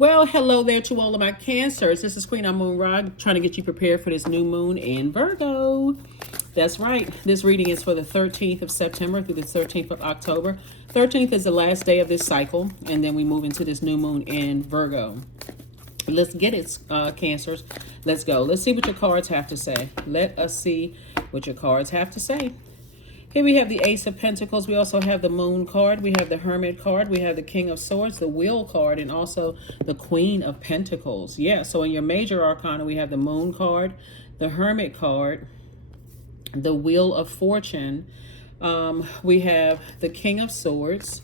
Well, hello there to all of my cancers. This is Queen Amun Ra trying to get you prepared for this new moon in Virgo. That's right. This reading is for the 13th of September through the 13th of October. 13th is the last day of this cycle, and then we move into this new moon in Virgo. Let's get it, cancers. Let's go. Let's see what your cards have to say. Let us see what your cards have to say. Here we have the Ace of Pentacles. We also have the Moon card. We have the Hermit card. We have the King of Swords, the Wheel card, and also the Queen of Pentacles. Yeah, so in your major arcana, we have the Moon card, the Hermit card, the Wheel of Fortune. We have the King of Swords.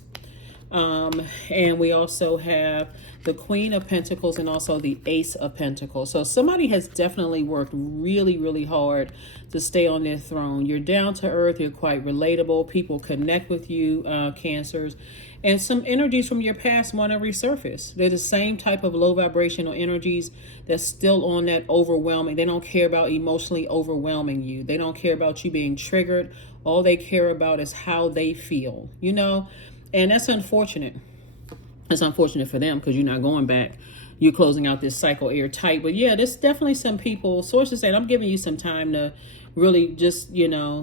And we also have the Queen of Pentacles and also the Ace of Pentacles. So somebody has definitely worked really, really hard to stay on their throne. You're down to earth. You're quite relatable. People connect with you, cancers. And some energies from your past want to resurface. They're the same type of low vibrational energies that's still on that overwhelming. They don't care about emotionally overwhelming you. They don't care about you being triggered. All they care about is how they feel, you know? And that's unfortunate. It's unfortunate for them because you're not going back. You're closing out this cycle airtight. But yeah, there's definitely some people, sources saying, I'm giving you some time to really just, it's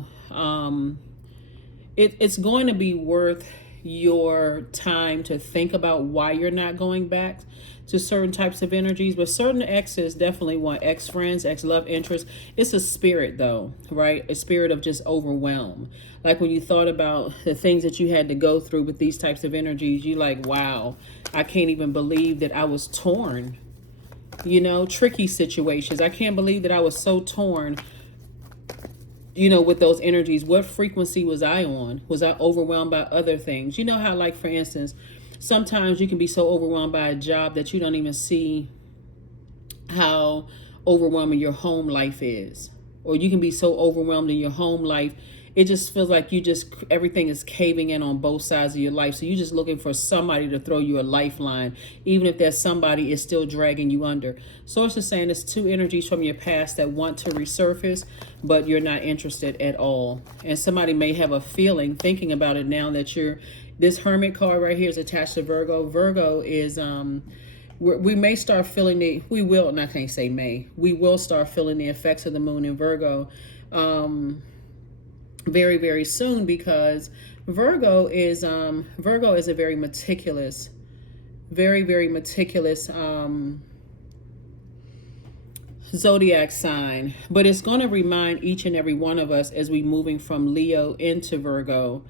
going to be worth your time to think about why you're not going back to certain types of energies. But certain exes definitely want ex-friends, ex-love interests. It's a spirit though, right? A spirit of just overwhelm. Like when you thought about the things that you had to go through with these types of energies, you like, wow, I can't even believe that I was torn. You know, tricky situations. I can't believe that I was so torn, with those energies. What frequency was I on? Was I overwhelmed by other things? You know how, like, for instance, sometimes you can be so overwhelmed by a job that you don't even see how overwhelming your home life is. Or you can be so overwhelmed in your home life, it just feels like everything is caving in on both sides of your life. So you're just looking for somebody to throw you a lifeline, even if that somebody is still dragging you under. Source is saying it's two energies from your past that want to resurface, but you're not interested at all. And somebody may have a feeling, thinking about it now, that this Hermit card right here is attached to Virgo. Virgo is, we may start feeling we will start feeling the effects of the moon in Virgo very, very soon, because Virgo is a very meticulous, very, very meticulous zodiac sign. But it's going to remind each and every one of us as we moving from Leo into Virgo,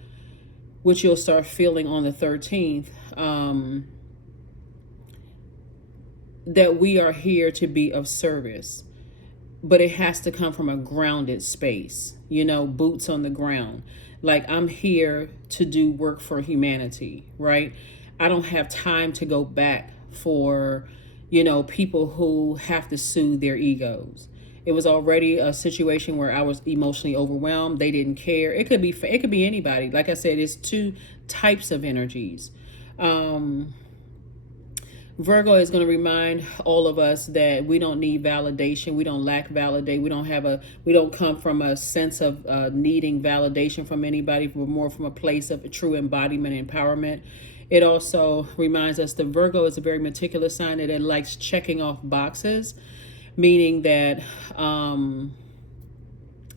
which you'll start feeling on the 13th, that we are here to be of service. But it has to come from a grounded space, boots on the ground. Like, I'm here to do work for humanity, right? I don't have time to go back for, people who have to soothe their egos. It was already a situation where I was emotionally overwhelmed. They didn't care. It could be anybody. Like I said, it's two types of energies. Virgo is going to remind all of us that we don't need validation. We don't lack validate. We don't come from a sense of needing validation from anybody. We're more from a place of true embodiment and empowerment. It also reminds us that Virgo is a very meticulous sign that it likes checking off boxes, meaning that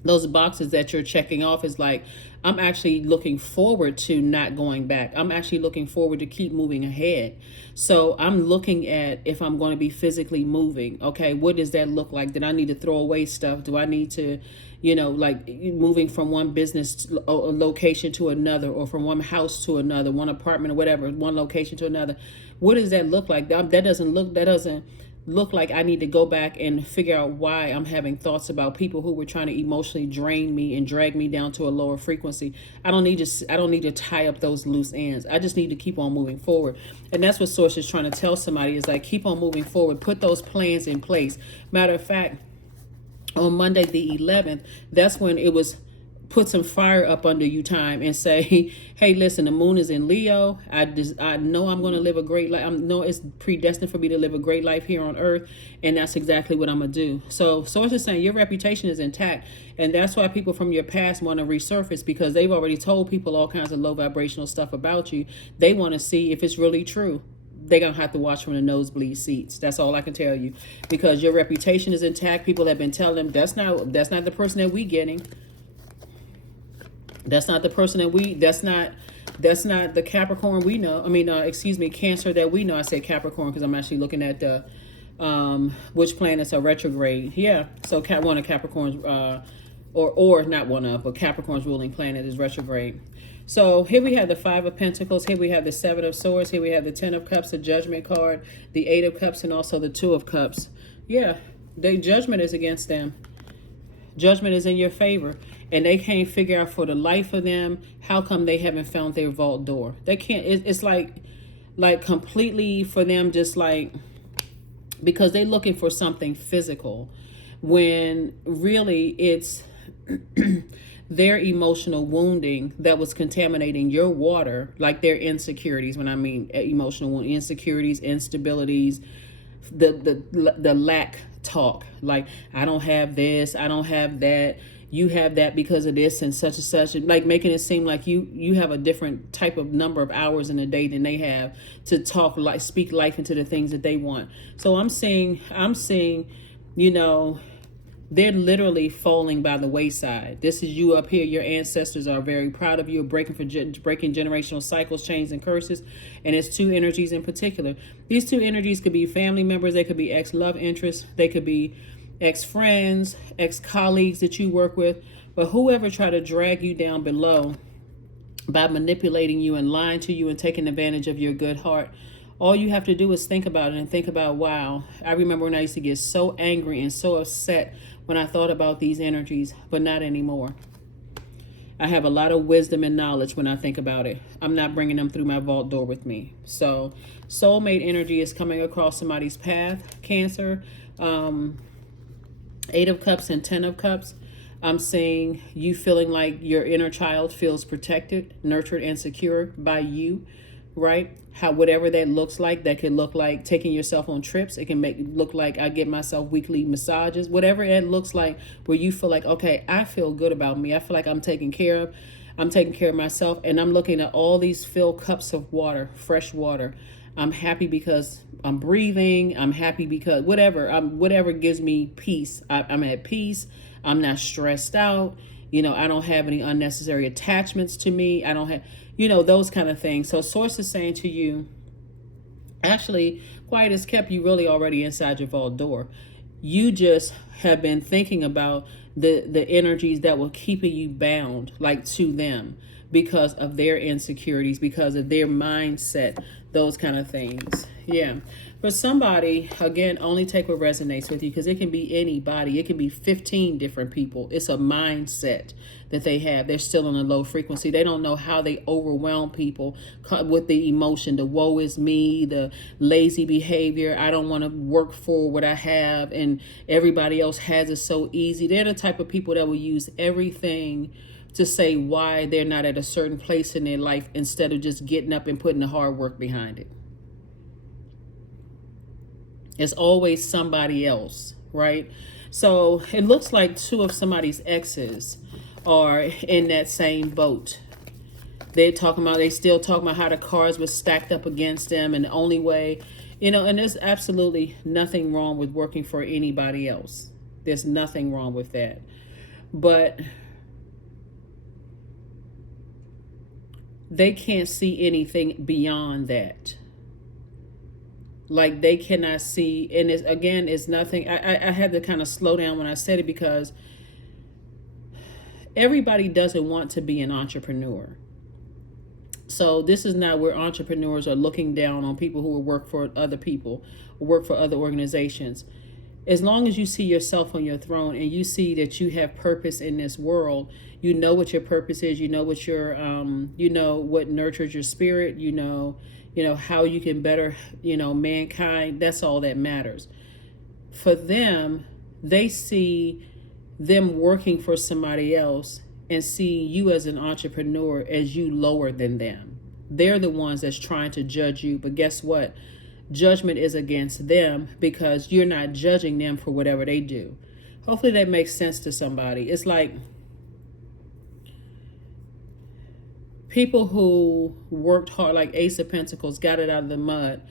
those boxes that you're checking off is like, I'm actually looking forward to not going back. I'm actually looking forward to keep moving ahead. So I'm looking at if I'm going to be physically moving. Okay, what does that look like? Did I need to throw away stuff? Do I need to, like moving from one business location to another, or from one house to another, one apartment or whatever, one location to another? What does that look like? That doesn't look like I need to go back and figure out why I'm having thoughts about people who were trying to emotionally drain me and drag me down to a lower frequency. I don't need to tie up those loose ends. I just need to keep on moving forward. And that's what Source is trying to tell somebody, is like, keep on moving forward. Put those plans in place. Matter of fact, on Monday the 11th, that's when it was put some fire up under you time and say, hey, listen, the moon is in Leo. I know I'm going to live a great life. I know it's predestined for me to live a great life here on earth. And that's exactly what I'm going to do. So Source is saying your reputation is intact. And that's why people from your past want to resurface, because they've already told people all kinds of low vibrational stuff about you. They want to see if it's really true. they're gonna have to watch from the nosebleed seats. That's all I can tell you, because your reputation is intact. People have been telling them that's not the person that we getting. That's not the person that we. That's not the Capricorn we know. I mean, excuse me, Cancer that we know. I said Capricorn because I'm actually looking at the which planets are retrograde. Yeah, so one of Capricorn's or not one of, but Capricorn's ruling planet is retrograde. So here we have the Five of Pentacles. Here we have the Seven of Swords. Here we have the Ten of Cups, the Judgment card, the Eight of Cups, and also the Two of Cups. Yeah, the judgment is against them. Judgment is in your favor. And they can't figure out for the life of them, how come they haven't found their vault door. They can't, it's like completely for them, just like, because they're looking for something physical, when really it's their emotional wounding that was contaminating your water, like their insecurities. When I mean emotional wound, insecurities, instabilities, the lack talk, like I don't have this, I don't have that, you have that because of this and such, and like making it seem like you have a different type of number of hours in a day than they have to talk, like speak life into the things that they want. So I'm seeing, you know, they're literally falling by the wayside. This is you up here. Your ancestors are very proud of you, breaking generational cycles, chains, and curses. And it's two energies in particular. These two energies could be family members. They could be ex-love interests. They could be ex-friends, ex-colleagues that you work with. But whoever try to drag you down below by manipulating you and lying to you and taking advantage of your good heart, all you have to do is think about it and think about, wow, I remember when I used to get so angry and so upset when I thought about these energies, but not anymore. I have a lot of wisdom and knowledge when I think about it. I'm not bringing them through my vault door with me. So soulmate energy is coming across somebody's path, Cancer. Eight of Cups and Ten of Cups. I'm saying you feeling like your inner child feels protected, nurtured, and secure by you, right? How, whatever that looks like, that can look like taking yourself on trips. It can look like I get myself weekly massages, whatever it looks like, where you feel like, okay, I feel good about me. I feel like I'm taken care of. I'm taking care of myself. And I'm looking at all these filled cups of water, fresh water. I'm happy because I'm breathing. I'm happy because whatever gives me peace. I'm at peace. I'm not stressed out. You know, I don't have any unnecessary attachments to me. I don't have, you know, those kind of things. So source is saying to you, actually, quiet as kept, you really already inside your vault door. You just have been thinking about the energies that were keeping you bound, like to them, because of their insecurities, because of their mindset, those kind of things. Yeah. For somebody, again, only take what resonates with you, because it can be anybody. It can be 15 different people. It's a mindset that they have. They're still on a low frequency. They don't know how they overwhelm people with the emotion, the woe is me, the lazy behavior. I don't want to work for what I have and everybody else has it so easy. They're the type of people that will use everything to say why they're not at a certain place in their life, instead of just getting up and putting the hard work behind it. It's always somebody else, right? So it looks like two of somebody's exes are in that same boat. They still talking about how the cards were stacked up against them, and the only way, you know, and there's absolutely nothing wrong with working for anybody else. There's nothing wrong with that. But they can't see anything beyond that. Like they cannot see, and it's nothing. I had to kind of slow down when I said it, because everybody doesn't want to be an entrepreneur. So this is not where entrepreneurs are looking down on people who will work for other people, work for other organizations. As long as you see yourself on your throne and you see that you have purpose in this world, you know what your purpose is, you know what your, you know what nurtures your spirit, you know how you can better, mankind. That's all that matters. For them, they see them working for somebody else and see you as an entrepreneur as you lower than them. They're the ones that's trying to judge you. But guess what? Judgment is against them, because you're not judging them for whatever they do. Hopefully that makes sense to somebody. It's like people who worked hard, like Ace of Pentacles, got it out of the mud.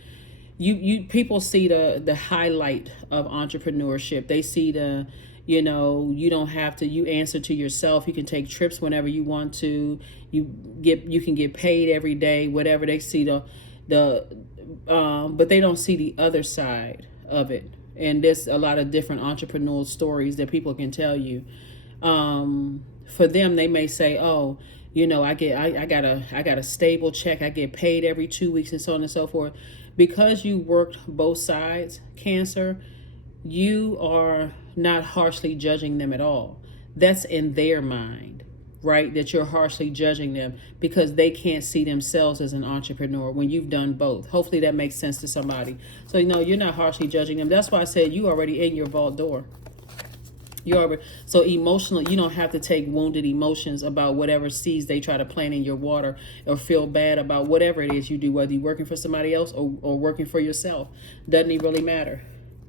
you people see the highlight of entrepreneurship. They see the, you don't have to, you answer to yourself. You can take trips whenever you want to. You can get paid every day, whatever. They see the but they don't see the other side of it. And there's a lot of different entrepreneurial stories that people can tell you. For them, they may say, oh, I got a stable check. I get paid every 2 weeks and so on and so forth. Because you worked both sides, Cancer, you are not harshly judging them at all. That's in their mind, right? That you're harshly judging them because they can't see themselves as an entrepreneur when you've done both. Hopefully that makes sense to somebody. So, you're not harshly judging them. That's why I said you already in your vault door. So emotionally, you don't have to take wounded emotions about whatever seeds they try to plant in your water, or feel bad about whatever it is you do, whether you're working for somebody else or working for yourself. Doesn't even really matter.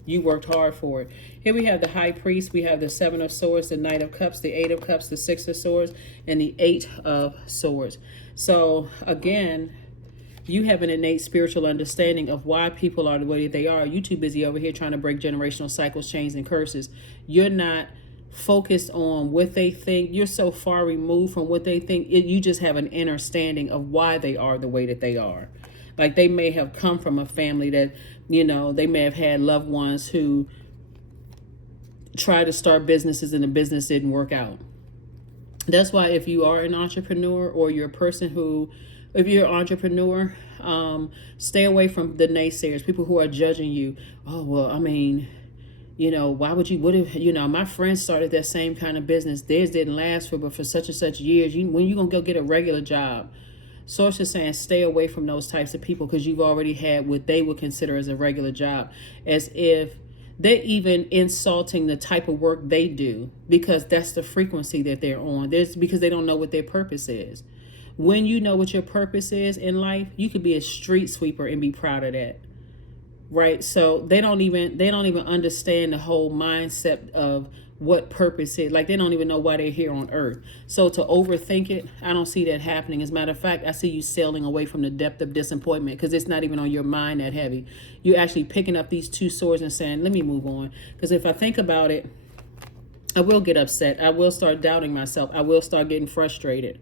You worked hard for it. Here we have the High Priest. We have the Seven of Swords, the Knight of Cups, the Eight of Cups, the Six of Swords, and the Eight of Swords. So again, you have an innate spiritual understanding of why people are the way that they are. You too busy over here trying to break generational cycles, chains, and curses. You're not focused on what they think. You're so far removed from what they think. You just have an understanding of why they are the way that they are. Like they may have come from a family that, they may have had loved ones who tried to start businesses and the business didn't work out. That's why if you are an entrepreneur, or you're a person who, if you're an entrepreneur, stay away from the naysayers, people who are judging you. Oh, well, I mean, why would you, what if, my friends started that same kind of business. Theirs didn't last for such and such years. When you going to go get a regular job? Source is saying stay away from those types of people because you've already had what they would consider as a regular job, as if they're even insulting the type of work they do because that's the frequency that they're on. Because they don't know what their purpose is. When you know what your purpose is in life, you could be a street sweeper and be proud of that. Right? So they don't even understand the whole mindset of what purpose is. Like they don't even know why they're here on earth. So to overthink it, I don't see that happening. As a matter of fact, I see you sailing away from the depth of disappointment because it's not even on your mind that heavy. You're actually picking up these two swords and saying, let me move on. Because if I think about it, I will get upset. I will start doubting myself. I will start getting frustrated.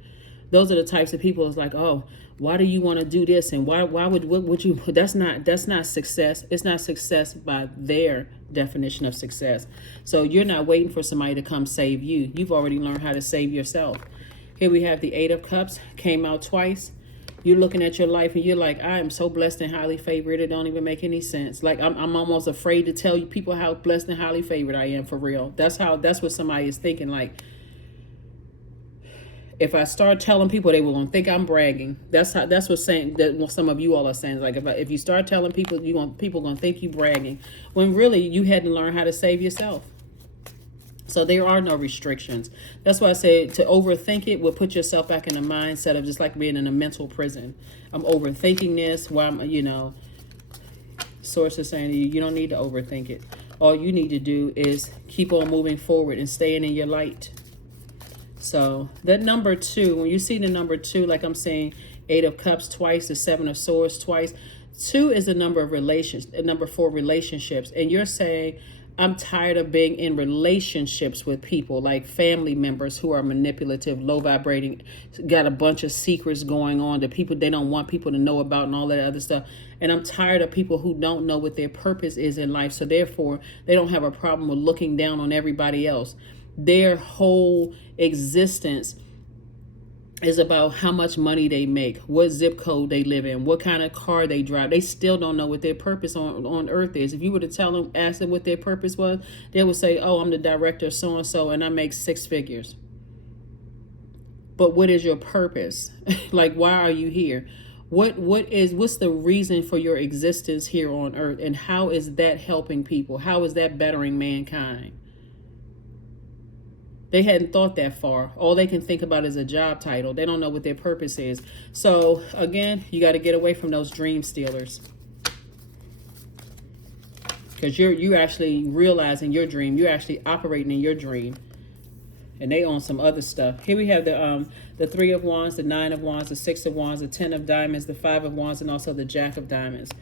Those are the types of people who's like, oh, why do you want to do this? And what would you, that's not success. It's not success by their definition of success. So you're not waiting for somebody to come save you. You've already learned how to save yourself. Here we have the Eight of Cups, came out twice. You're looking at your life and you're like, I am so blessed and highly favored. It don't even make any sense. Like I'm almost afraid to tell you people how blessed and highly favored I am, for real. That's what somebody is thinking. Like, if I start telling people, they will think I'm bragging. That's what some of you all are saying. Like if you start telling people, people gonna think you bragging, when really you had to learn how to save yourself. So there are no restrictions. That's why I say to overthink it will put yourself back in the mindset of just like being in a mental prison. I'm overthinking this. Why I'm, Source is saying you don't need to overthink it. All you need to do is keep on moving forward and staying in your light. So that number 2, when you see the number 2, like I'm saying, Eight of Cups twice, the Seven of Swords twice. 2 is a number of relations, a number for relationships. And you're saying, I'm tired of being in relationships with people like family members who are manipulative, low vibrating, got a bunch of secrets going on that people, they don't want people to know about and all that other stuff. And I'm tired of people who don't know what their purpose is in life. So therefore, they don't have a problem with looking down on everybody else. Their whole existence is about how much money they make, what zip code they live in, what kind of car they drive. They still don't know what their purpose on earth is. If you were to tell them, ask them what their purpose was, they would say, oh, I'm the director of so-and-so and I make 6 figures. But what is your purpose? Like, why are you here? What's the reason for your existence here on earth? And how is that helping people? How is that bettering mankind? They hadn't thought that far. All they can think about is a job title. They don't know what their purpose is. So again, you got to get away from those dream stealers. Because you're actually realizing your dream. You're actually operating in your dream. And they own some other stuff. Here we have the 3 of Wands, the 9 of Wands, the 6 of Wands, the 10 of Diamonds, the 5 of Wands, and also the Jack of Diamonds.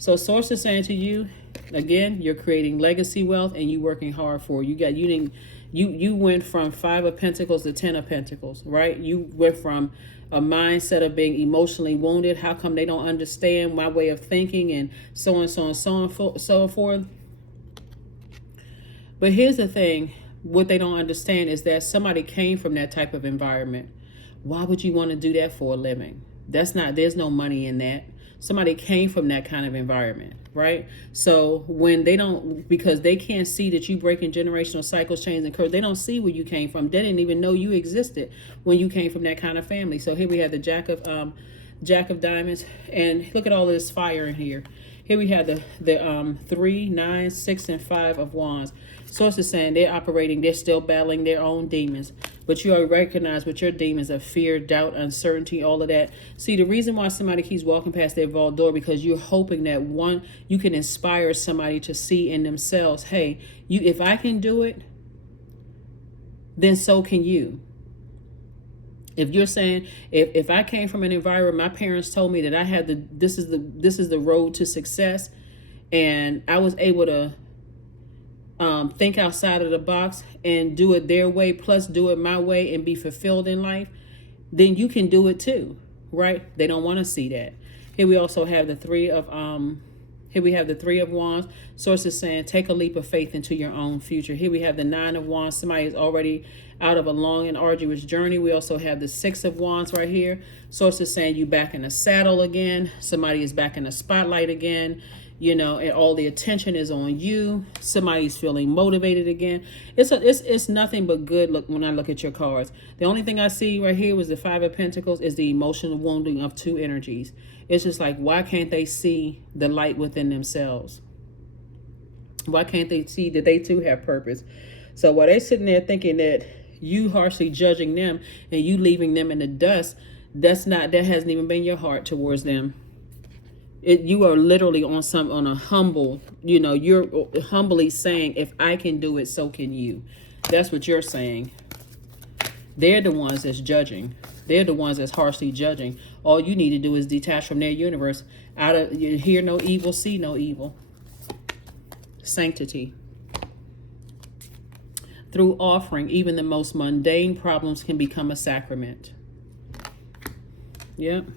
So source is saying to you, again, you're creating legacy wealth and you working hard for it. You went from 5 of Pentacles to 10 of Pentacles, right? You went from a mindset of being emotionally wounded. How come they don't understand my way of thinking, and so on, so on, so forth. But here's the thing. What they don't understand is that somebody came from that type of environment. Why would you want to do that for a living? There's no money in that. Somebody came from that kind of environment, right? So when they don't, because they can't see that you breaking generational cycles, chains, and curses, they don't see where you came from. They didn't even know you existed when you came from that kind of family. So here we have the Jack of Diamonds, and look at all this fire in here. Here we have the 3, 9, 6, and 5 of Wands. Source is saying they're still battling their own demons. But you already recognize what your demons of fear, doubt, uncertainty, all of that. See, the reason why somebody keeps walking past their vault door, because you're hoping that you can inspire somebody to see in themselves, hey, if I can do it, then so can you. If you're saying, if I came from an environment, my parents told me that I had this is the road to success, and I was able to think outside of the box and do it their way, plus do it my way, and be fulfilled in life, then you can do it too, right? They don't want to see that. Here we also have the 3 of Wands. Source is saying, take a leap of faith into your own future. Here we have the 9 of Wands. Somebody is already out of a long and arduous journey. We also have the 6 of Wands right here. Source is saying you back in the saddle again. Somebody is back in the spotlight again, and all the attention is on you. Somebody's feeling motivated again. It's nothing but good. Look, when I look at your cards, the only thing I see right here was the 5 of Pentacles is the emotional wounding of 2 energies. It's just like, why can't they see the light within themselves? Why can't they see that they too have purpose? So while they're sitting there thinking that you harshly judging them and you leaving them in the dust, that hasn't even been your heart towards them. You are literally on a humble, you're humbly saying, if I can do it, so can you. That's what you're saying. They're the ones that's judging. They're the ones that's harshly judging. All you need to do is detach from their universe. You hear no evil, see no evil. Sanctity. Through offering, even the most mundane problems can become a sacrament. Yep.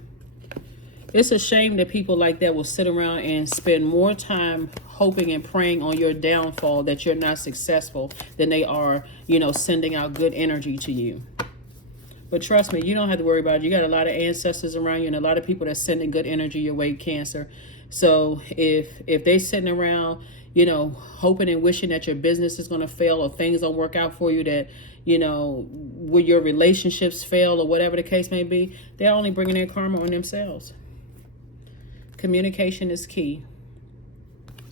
It's a shame that people like that will sit around and spend more time hoping and praying on your downfall, that you're not successful, than they are, sending out good energy to you. But trust me, you don't have to worry about it. You got a lot of ancestors around you and a lot of people that's sending good energy your way, Cancer. So if they sitting around, hoping and wishing that your business is going to fail, or things don't work out for you, that, where your relationships fail, or whatever the case may be, they're only bringing their karma on themselves. Communication is key.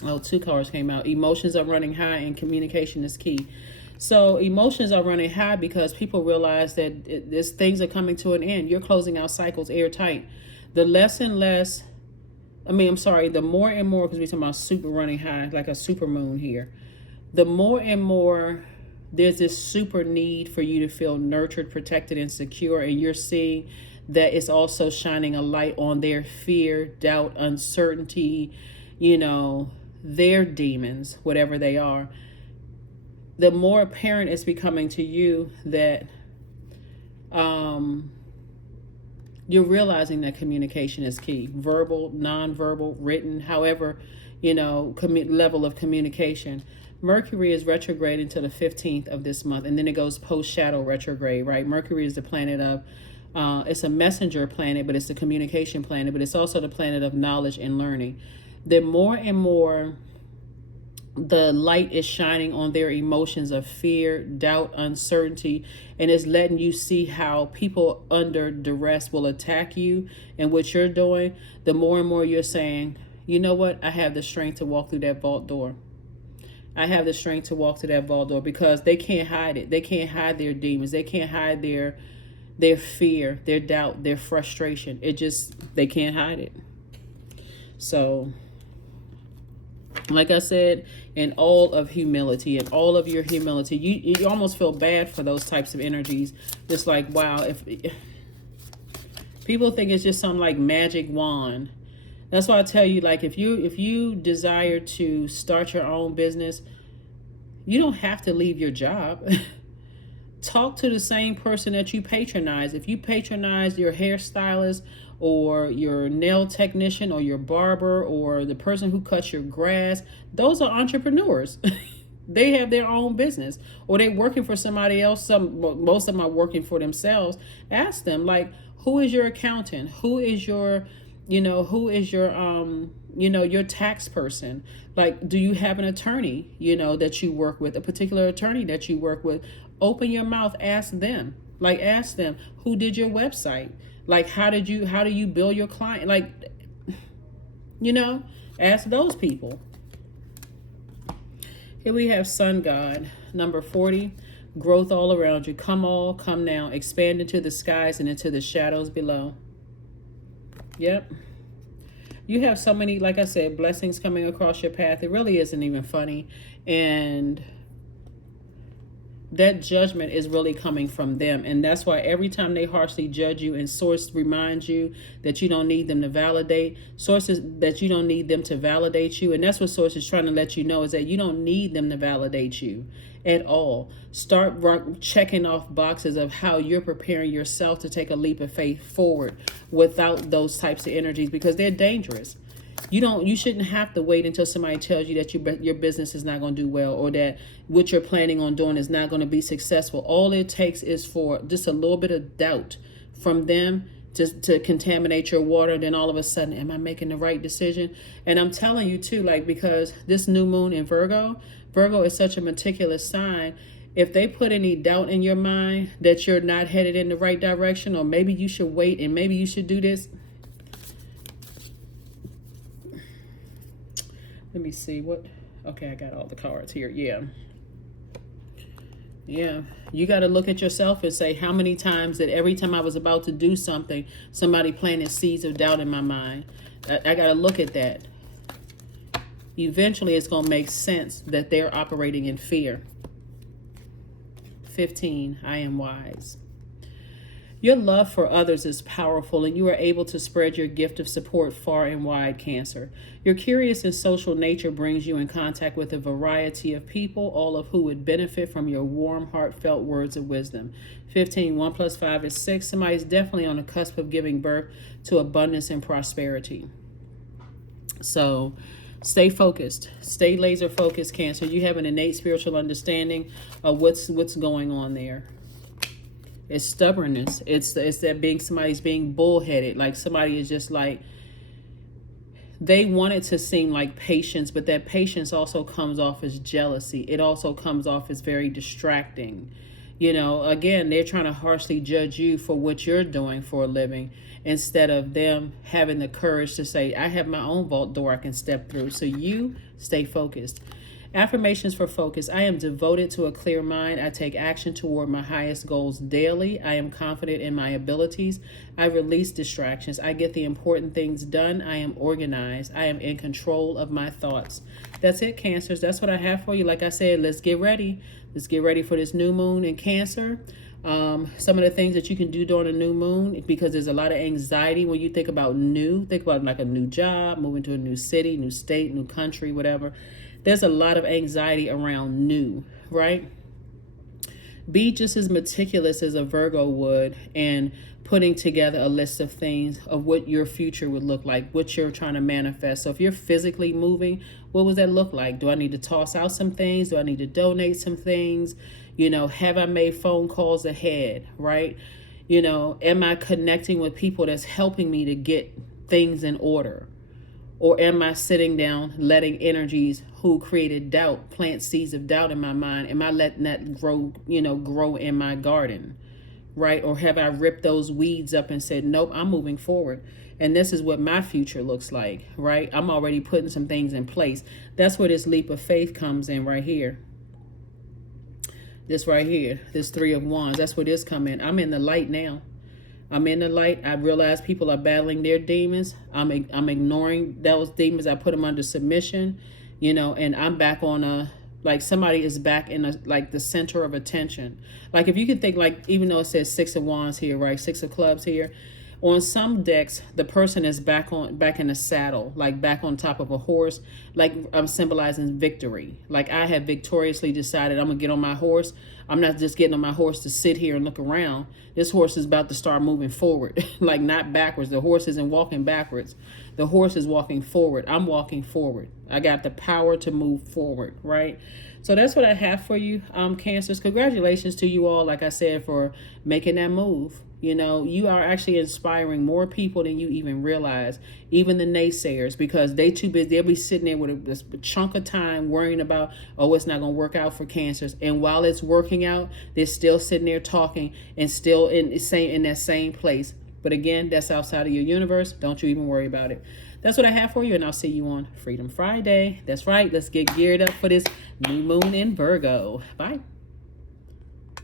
Oh, 2 cards came out. Emotions are running high and communication is key. So emotions are running high because people realize that things are coming to an end. You're closing out cycles airtight. The more and more, because we're talking about super running high, like a super moon here. The more and more there's this super need for you to feel nurtured, protected, and secure. And you're seeing that it's also shining a light on their fear, doubt, uncertainty, their demons, whatever they are. The more apparent it's becoming to you that you're realizing that communication is key. Verbal, nonverbal, written, however, level of communication. Mercury is retrograde until the 15th of this month, and then it goes post-shadow retrograde, right? Mercury is the planet of, it's a messenger planet, but it's a communication planet, but it's also the planet of knowledge and learning. The more and more the light is shining on their emotions of fear, doubt, uncertainty, and it's letting you see how people under duress will attack you and what you're doing, the more and more you're saying, you know what, I have the strength to walk through that vault door. I have the strength to walk through that vault door, because they can't hide it. They can't hide their demons. They can't hide their fear, their doubt, their frustration. They can't hide it. So, like I said, in all of humility, and all of your humility, you almost feel bad for those types of energies. Just like, wow, if people think it's just some like magic wand That's why I tell you, like, if you desire to start your own business, you don't have to leave your job. Talk to the same person that you patronize. If you patronize your hairstylist or your nail technician or your barber or the person who cuts your grass, those are entrepreneurs. They have their own business, or they're working for somebody else. Most of them are working for themselves. Ask them, like, who is your accountant? Who is your, who is your your tax person? Like, do you have an attorney, that you work with, a particular attorney that you work with? Open your mouth, ask them. Like, ask them, who did your website? Like, how do you bill your client? Like, ask those people. Here we have Sun God, number 40, growth all around you. Come all, come now, expand into the skies and into the shadows below. Yep. You have so many, like I said, blessings coming across your path. It really isn't even funny. And that judgment is really coming from them. And that's why every time they harshly judge you, and Source reminds you that you don't need them to validate, Sources that you don't need them to validate you. And that's what Source is trying to let you know, is that you don't need them to validate you at all. Start checking off boxes of how you're preparing yourself to take a leap of faith forward without those types of energies, because they're dangerous. You shouldn't have to wait until somebody tells you that your business is not going to do well, or that what you're planning on doing is not going to be successful. All it takes is for just a little bit of doubt from them to contaminate your water. Then all of a sudden, am I making the right decision? And I'm telling you too, like, because this new moon in Virgo is such a meticulous sign. If they put any doubt in your mind that you're not headed in the right direction, or maybe you should wait and maybe you should do this. Let me see what, okay, I got all the cards here. Yeah. You got to look at yourself and say, how many times that every time I was about to do something, somebody planted seeds of doubt in my mind? I got to look at that. Eventually, it's going to make sense that they're operating in fear. 15, I am wise. Your love for others is powerful, and you are able to spread your gift of support far and wide, Cancer. Your curious and social nature brings you in contact with a variety of people, all of who would benefit from your warm, heartfelt words of wisdom. 15, 1 plus 5 is 6. Somebody's definitely on the cusp of giving birth to abundance and prosperity. So stay focused. Stay laser focused, Cancer. You have an innate spiritual understanding of what's going on there. It's stubbornness. It's that somebody's being bullheaded. Like, somebody is just like, they want it to seem like patience, but that patience also comes off as jealousy. It also comes off as very distracting. Again, they're trying to harshly judge you for what you're doing for a living, instead of them having the courage to say, I have my own vault door I can step through. So you stay focused. Affirmations for focus. I am devoted to a clear mind. I take action toward my highest goals daily. I am confident in my abilities. I release distractions. I get the important things done. I am organized. I am in control of my thoughts. That's it, Cancers. That's what I have for you. Like I said, let's get ready. Let's get ready for this new moon in Cancer. Some of the things that you can do during a new moon, because there's a lot of anxiety when you think about like a new job, moving to a new city, new state, new country, whatever. There's a lot of anxiety around new, right? Be just as meticulous as a Virgo would, and putting together a list of things of what your future would look like, what you're trying to manifest. So if you're physically moving, what would that look like? Do I need to toss out some things? Do I need to donate some things? Have I made phone calls ahead, right? Am I connecting with people that's helping me to get things in order? Or am I sitting down, letting energies who created doubt plant seeds of doubt in my mind? Am I letting that grow in my garden, right? Or have I ripped those weeds up and said, nope, I'm moving forward, and this is what my future looks like, right? I'm already putting some things in place. That's where this leap of faith comes in right here. This right here, this 3 of Wands, that's where this come in. I'm in the light now. I'm in the light. I realize people are battling their demons. I'm ignoring those demons. I put them under submission, and I'm back on like somebody is back in the center of attention. Like, if you could think, like, even though it says 6 of Wands here, right? 6 of Clubs here. On some decks, the person is back in the saddle, like back on top of a horse, like I'm symbolizing victory. Like I have victoriously decided I'm gonna get on my horse. I'm not just getting on my horse to sit here and look around. This horse is about to start moving forward, like not backwards. The horse isn't walking backwards. The horse is walking forward. I'm walking forward. I got the power to move forward, right? So that's what I have for you, Cancers. Congratulations to you all, like I said, for making that move. You know, you are actually inspiring more people than you even realize, even the naysayers, because they too busy. They'll be sitting there with a chunk of time worrying about, oh, it's not going to work out for Cancers. And while it's working out, they're still sitting there talking and still in that same place. But again, that's outside of your universe. Don't you even worry about it. That's what I have for you, and I'll see you on Freedom Friday. That's right. Let's get geared up for this new moon in Virgo. Bye.